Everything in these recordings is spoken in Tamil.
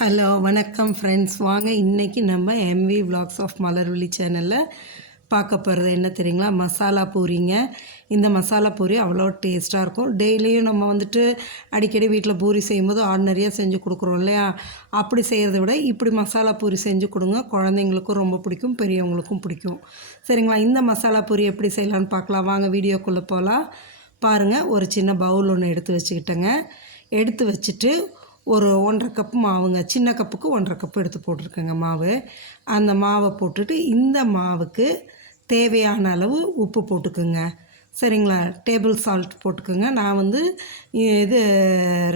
ஹலோ வணக்கம் ஃப்ரெண்ட்ஸ். வாங்க இன்றைக்கி நம்ம எம்வி விலாக்ஸ் ஆஃப் மலர்விழி சேனலில் பார்க்க போகிறது என்ன தெரியுங்களா, மசாலா பூரிங்க. இந்த மசாலா பூரி அவ்வளோ டேஸ்ட்டாக இருக்கும். டெய்லியும் நம்ம அடிக்கடி வீட்டில் பூரி செய்யும்போது ஆர்டினரியாக செஞ்சு கொடுக்குறோம் இல்லையா, அப்படி செய்கிறத விட இப்படி மசாலா பூரி செஞ்சு கொடுங்க. குழந்தைங்களுக்கும் ரொம்ப பிடிக்கும், பெரியவங்களுக்கும் பிடிக்கும். சரிங்களா, இந்த மசாலா பூரி எப்படி செய்யலான்னு பார்க்கலாம். வாங்க வீடியோக்குள்ளே போகலாம். பாருங்கள், ஒரு சின்ன பவுல் ஒன்று எடுத்து வச்சுக்கிட்டேங்க. எடுத்து வச்சுட்டு ஒரு 1½ கப்பு மாவுங்க, சின்ன கப்புக்கு 1½ கப்பு எடுத்து போட்டிருக்கேங்க மாவு. அந்த மாவை போட்டுட்டு இந்த மாவுக்கு தேவையான அளவு உப்பு போட்டுக்குங்க. சரிங்களா, டேபிள் சால்ட் போட்டுக்குங்க. நான் இது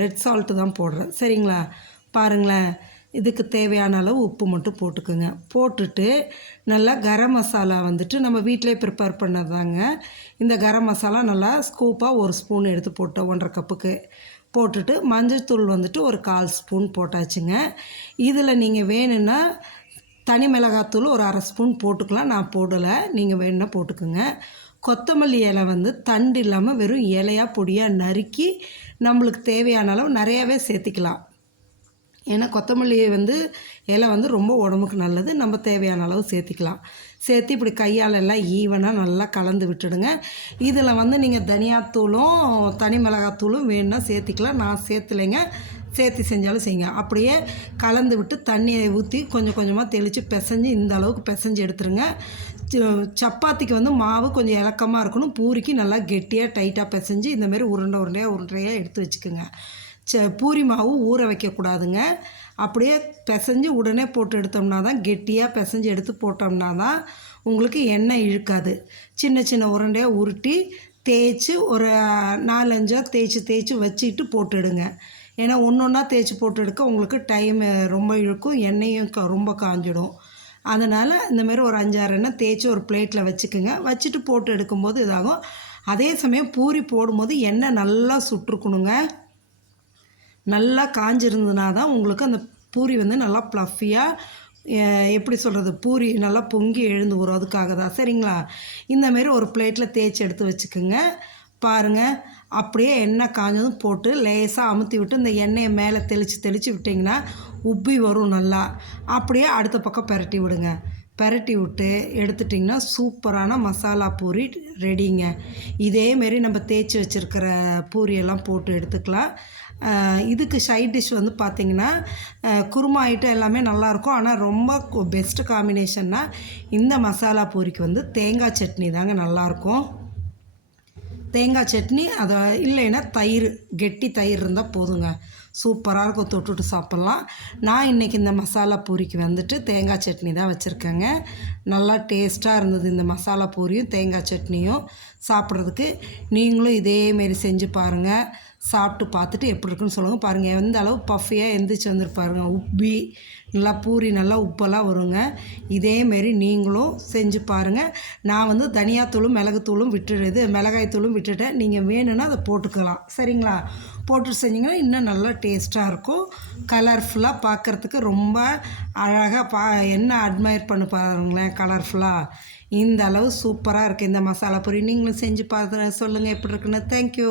ரெட் சால்ட்டு தான் போடுறேன். சரிங்களா, பாருங்களேன், இதுக்கு தேவையான அளவு உப்பு மட்டும் போட்டுக்குங்க. போட்டுட்டு நல்லா கரம் மசாலா நம்ம வீட்டிலே ப்ரிப்பேர் பண்ணதாங்க. இந்த கரம் மசாலா நல்லா ஸ்கூப்பாக 1 ஸ்பூன் எடுத்து போட்டேன் 1½ கப்புக்கு. போட்டுட்டு மஞ்சள்தூள் ஒரு 1/4 ஸ்பூன் போட்டாச்சுங்க. இதில் நீங்கள் வேணும்னா தனி மிளகாத்தூள் ஒரு 1/2 ஸ்பூன் போட்டுக்கலாம். நான் போடலை, நீங்கள் வேணும்னா போட்டுக்குங்க. கொத்தமல்லி இலை தண்டு இல்லாமல் வெறும் இலையாக பொடியாக நறுக்கி நம்மளுக்கு தேவையான அளவு நிறையாவே சேர்த்திக்கலாம். ஏன்னா கொத்தமல்லி இலை ரொம்ப உடம்புக்கு நல்லது. நம்ம தேவையான அளவு சேர்த்திக்கலாம். சேர்த்து இப்படி கையால் எல்லாம் ஈவனாக நல்லா கலந்து விட்டுடுங்க. இதில் நீங்கள் தனியாத்தூளும் தனி மிளகாத்தூளும் வேணும்னா சேர்த்திக்கலாம். நான் சேர்த்துலைங்க, சேர்த்து செஞ்சாலும் செய்யுங்க. அப்படியே கலந்து விட்டு தண்ணியை ஊற்றி கொஞ்சம் கொஞ்சமாக தெளித்து பிசைஞ்சு இந்த அளவுக்கு பிசைஞ்சு எடுத்துருங்க. சப்பாத்திக்கு மாவு கொஞ்சம் இலக்கமாக இருக்கணும். பூரிக்கு நல்லா கெட்டியாக டைட்டாக பிசைஞ்சு இந்தமாரி உருண்டையாக எடுத்து வச்சுக்கோங்க. பூரி மாவு ஊற வைக்கக்கூடாதுங்க. அப்படியே பிசைஞ்சு உடனே போட்டு எடுத்தோம்னா தான், கெட்டியாக பிசைஞ்சு எடுத்து போட்டோம்னா தான் உங்களுக்கு எண்ணெய் இழுக்காது. சின்ன சின்ன உருண்டையாக உருட்டி தேய்ச்சி ஒரு 4-5 தேய்ச்சி வச்சுக்கிட்டு போட்டுடுங்க. ஏன்னா ஒன்றா தேய்ச்சி போட்டு எடுக்க உங்களுக்கு டைம் ரொம்ப இழுக்கும், எண்ணெயும் ரொம்ப காஞ்சிடும். அதனால் இந்தமாரி ஒரு 5-6 எண்ணெய் தேய்ச்சி ஒரு பிளேட்டில் வச்சுக்கோங்க. வச்சுட்டு போட்டு எடுக்கும்போது இதாகும். அதே சமயம் பூரி போடும்போது எண்ணெய் நல்லா சுட்டுருக்கணுங்க. நல்லா காஞ்சிருந்ததுனா தான் உங்களுக்கு அந்த பூரி நல்லா ப்ளஃபியாக, எப்படி சொல்கிறது, பூரி நல்லா பொங்கி எழுந்து வரும். அதுக்காக தான். சரிங்களா, இந்தமாரி ஒரு பிளேட்டில் தேய்ச்சி எடுத்து வச்சுக்கோங்க. பாருங்கள், அப்படியே எண்ணெய் காஞ்சதும் போட்டு லேசாக அமுத்தி விட்டு இந்த எண்ணெயை மேலே தெளித்து விட்டிங்கன்னா உப்பி வரும் நல்லா. அப்படியே அடுத்த பக்கம் பெரட்டி விடுங்க. பெரட்டி விட்டு எடுத்துட்டிங்கன்னா சூப்பரான மசாலா பூரி ரெடிங்க. இதேமாரி நம்ம தேய்ச்சி வச்சுருக்கிற பூரியெல்லாம் போட்டு எடுத்துக்கலாம். இதுக்கு சைட் டிஷ் பார்த்திங்கன்னா குருமா ஐட்டம் எல்லாமே நல்லாயிருக்கும். ஆனால் ரொம்ப பெஸ்ட்டு காம்பினேஷன்னா இந்த மசாலா பூரிக்கு தேங்காய் சட்னி தாங்க நல்லாயிருக்கும். தேங்காய் சட்னி அதை இல்லைன்னா தயிர், கெட்டி தயிர் இருந்தால் போதுங்க, சூப்பராக இருக்கும். தொட்டுட்டு சாப்பிட்லாம். நான் இன்றைக்கி இந்த மசாலா பூரிக்கு தேங்காய் சட்னி தான் வச்சுருக்கேங்க. நல்லா டேஸ்ட்டாக இருந்தது இந்த மசாலா பூரியும் தேங்காய் சட்னியும் சாப்பிட்றதுக்கு. நீங்களும் இதேமாரி செஞ்சு பாருங்கள். சாப்பிட்டு பார்த்துட்டு எப்படி இருக்குன்னு சொல்லுங்கள். பாருங்கள், எந்த அளவு பஃபியாக எந்திரிச்சு வந்துருப்பாருங்க, உப்பி நல்லா பூரி நல்லா உப்பெல்லாம் வருங்க. இதேமாரி நீங்களும் செஞ்சு பாருங்கள். நான் தனியாத்தூளும் மிளகுத்தூளும் மிளகாய்த்தூளும் விட்டுட்டேன். நீங்கள் வேணும்னா அதை போட்டுக்கலாம். சரிங்களா, போட்டு செஞ்சிங்கன்னா இன்னும் நல்லா டேஸ்ட்டாக இருக்கும். கலர்ஃபுல்லாக பார்க்குறதுக்கு ரொம்ப அழகாக என்ன அட்மையர் பண்ணி பாருங்களேன், கலர்ஃபுல்லாக இந்த அளவு சூப்பராக இருக்குது இந்த மசாலா பூரி. நீங்களும் செஞ்சு பார்த்து சொல்லுங்கள் எப்படி இருக்குன்னு. தேங்க்யூ.